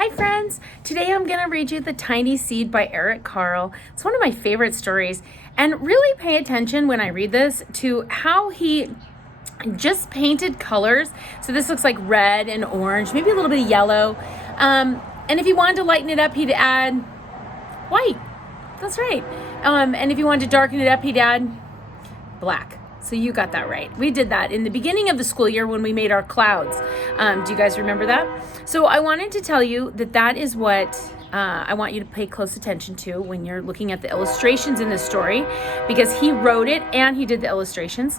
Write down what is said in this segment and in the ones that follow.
Hi friends! Today I'm going to read you The Tiny Seed by Carle. It's one of my favorite stories, and really pay attention when I read this to how he just painted colors. So this looks like red and orange, maybe a little bit of yellow. And if he wanted to lighten it up, he'd add white. That's right. And if you wanted to darken it up, he'd add black. So you got that right. We did that in the beginning of the school year when we made our clouds. Do you guys remember that? So I wanted to tell you that is what I want you to pay close attention to when you're looking at the illustrations in this story, because he wrote it and he did the illustrations.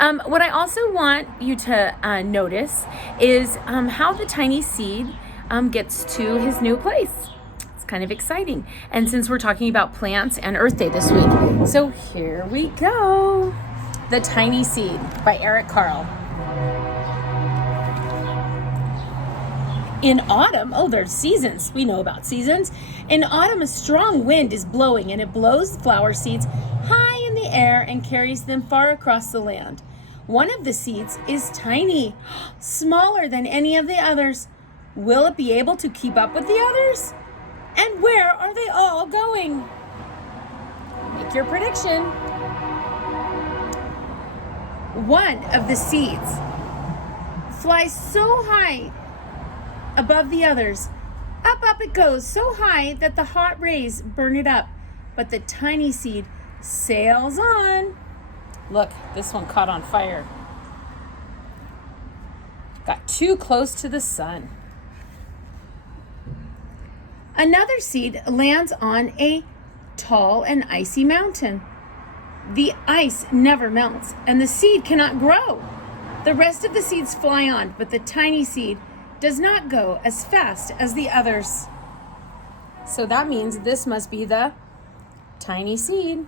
What I also want you to notice is how the tiny seed gets to his new place. It's kind of exciting. And since we're talking about plants and Earth Day this week, so here we go. The Tiny Seed by Carle. In autumn, there's seasons. We know about seasons. In autumn, a strong wind is blowing, and it blows flower seeds high in the air and carries them far across the land. One of the seeds is tiny, smaller than any of the others. Will it be able to keep up with the others? And where are they all going? Make your prediction. One of the seeds flies so high above the others. Up it goes, so high that the hot rays burn it up. But the tiny seed sails on. Look, this one caught on fire. Got too close to the sun. Another seed lands on a tall and icy mountain. The ice never melts, and the seed cannot grow. The rest of the seeds fly on, but the tiny seed does not go as fast as the others. So that means this must be the tiny seed.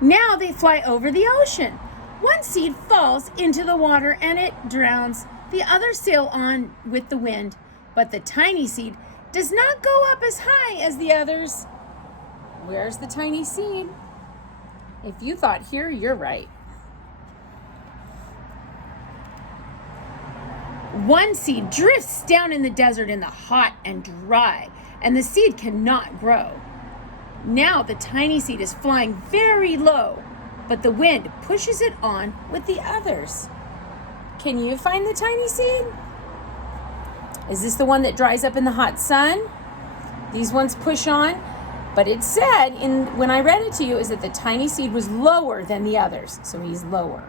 Now they fly over the ocean. One seed falls into the water and it drowns. The others sail on with the wind, but the tiny seed does not go up as high as the others. Where's the tiny seed? If you thought here, you're right. One seed drifts down in the desert in the hot and dry, and the seed cannot grow. Now the tiny seed is flying very low, but the wind pushes it on with the others. Can you find the tiny seed? Is this the one that dries up in the hot sun? These ones push on. But it said, when I read it to you, is that the tiny seed was lower than the others. So he's lower.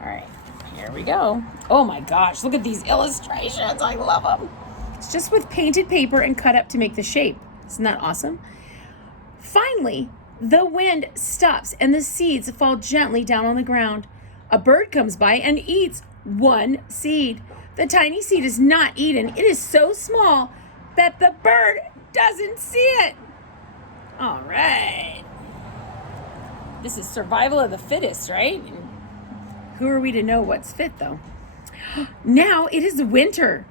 All right, here we go. Oh my gosh, look at these illustrations. I love them. It's just with painted paper and cut up to make the shape. Isn't that awesome? Finally, the wind stops and the seeds fall gently down on the ground. A bird comes by and eats one seed. The tiny seed is not eaten. It is so small that the bird doesn't see it. All right. This is survival of the fittest, right? Who are we to know what's fit, though? Now it is winter.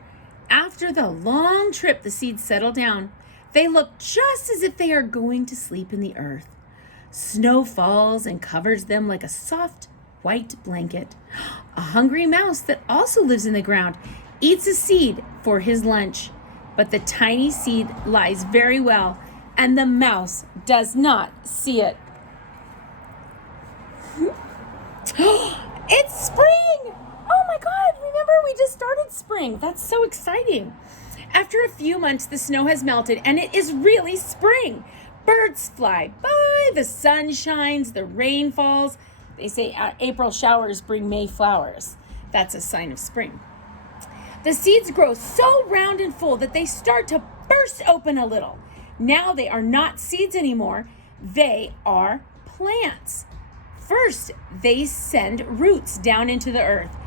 After the long trip, the seeds settle down. They look just as if they are going to sleep in the earth. Snow falls and covers them like a soft white blanket. A hungry mouse that also lives in the ground eats a seed for his lunch. But the tiny seed lies very well, and the mouse does not see it. It's spring! Oh my God, remember we just started spring. That's so exciting. After a few months, the snow has melted and it is really spring. Birds fly by, the sun shines, the rain falls. They say April showers bring May flowers. That's a sign of spring. The seeds grow so round and full that they start to burst open a little. Now they are not seeds anymore. They are plants. First, they send roots down into the earth.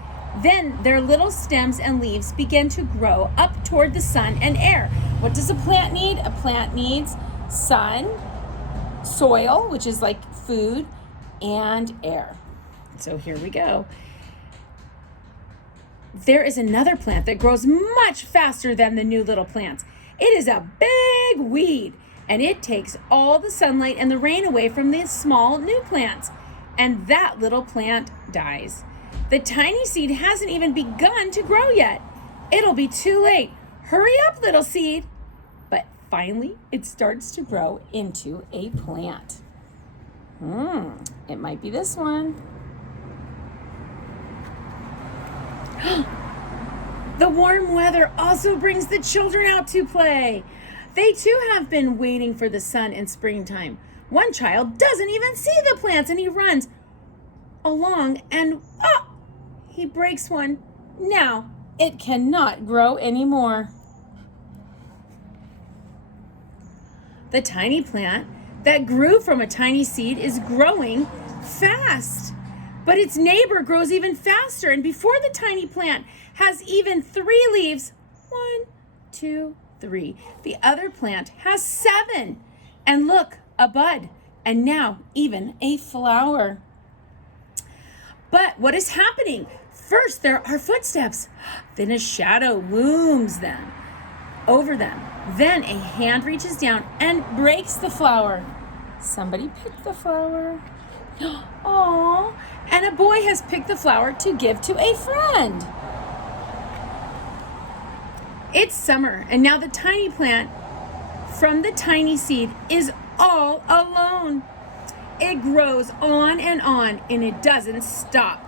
Then their little stems and leaves begin to grow up toward the sun and air. What does a plant need? A plant needs sun, soil, which is like food, and air. So here we go. There is another plant that grows much faster than the new little plants. It is a big weed, and it takes all the sunlight and the rain away from the small new plants, and that little plant dies. The tiny seed hasn't even begun to grow yet. It'll be too late. Hurry up, little seed. But finally, it starts to grow into a plant. It might be this one. The warm weather also brings the children out to play. They too have been waiting for the sun in springtime. One child doesn't even see the plants and he runs along and he breaks one. Now it cannot grow anymore. The tiny plant that grew from a tiny seed is growing fast. But its neighbor grows even faster, and before the tiny plant has even 3 leaves, 1, 2, 3, the other plant has 7. And look, a bud, and now even a flower. But what is happening? First, there are footsteps. Then a shadow looms over them. Then a hand reaches down and breaks the flower. Somebody picked the flower. Aww, and a boy has picked the flower to give to a friend. It's summer, and now the tiny plant from the tiny seed is all alone. It grows on, and it doesn't stop.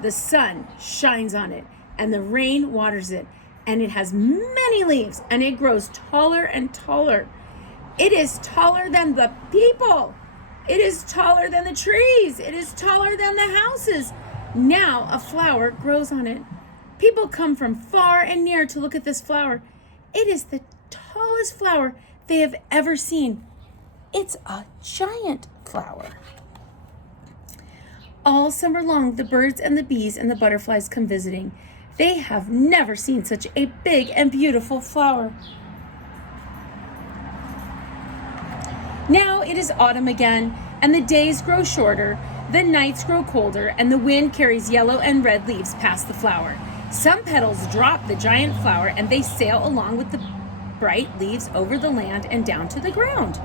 The sun shines on it, and the rain waters it, and it has many leaves, and it grows taller and taller. It is taller than the people. It is taller than the trees. It is taller than the houses. Now a flower grows on it. People come from far and near to look at this flower. It is the tallest flower they have ever seen. It's a giant flower. All summer long, the birds and the bees and the butterflies come visiting. They have never seen such a big and beautiful flower. Now it is autumn again, and the days grow shorter, the nights grow colder, and the wind carries yellow and red leaves past the flower. Some petals drop the giant flower, and they sail along with the bright leaves over the land and down to the ground.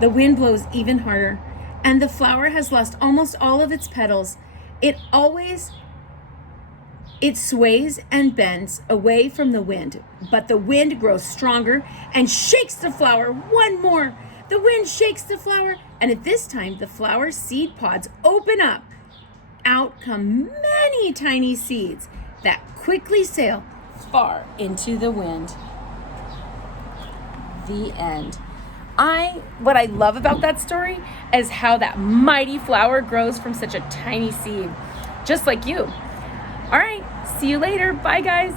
The wind blows even harder, and the flower has lost almost all of its petals. It sways and bends away from the wind, but the wind grows stronger and shakes the flower one more. The wind shakes the flower, and at this time, the flower's seed pods open up. Out come many tiny seeds that quickly sail far into the wind. The end. What I love about that story is how that mighty flower grows from such a tiny seed, just like you. All right, see you later. Bye, guys.